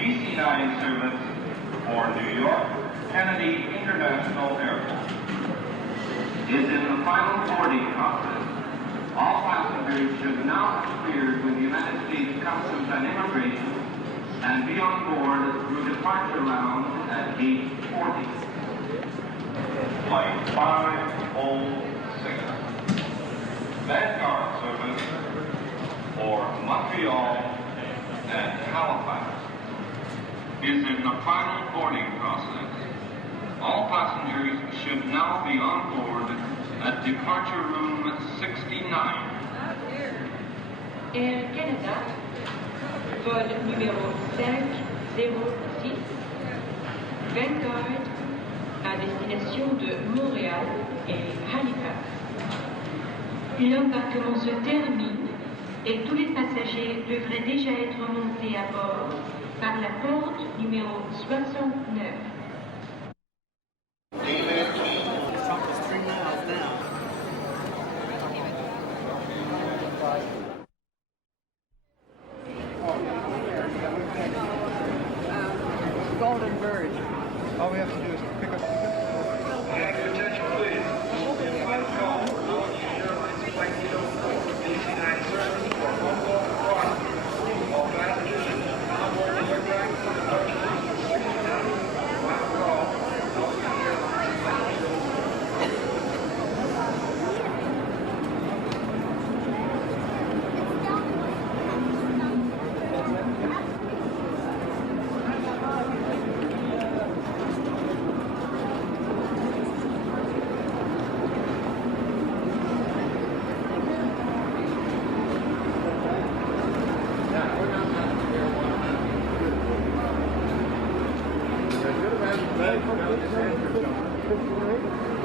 DC-9 service for New York Kennedy International Airport is in the final boarding process. All passengers should now have cleared with the United States Customs and Immigration and be on board through departure lounge at gate 40. Flight 506. Vanguard service for Montreal and Halifax is in the final boarding process. All passengers should now be on board at departure room 69. Air Canada, vol numéro 506, Vanguard, à destination de Montréal et Halifax. L'embarquement se termine et tous les passagers devraient déjà être montés à bord par la porte numéro 69. Golden Bird. All we have to do is pick up tickets. Attention, please. Flight call. Airlines Flight 804, DC-9 service for Hong Kong Crossing. All passengers should now board the aircraft for departure room 69. Final call. Southwest Airlines Flight 804. Right, got this answer somewhere.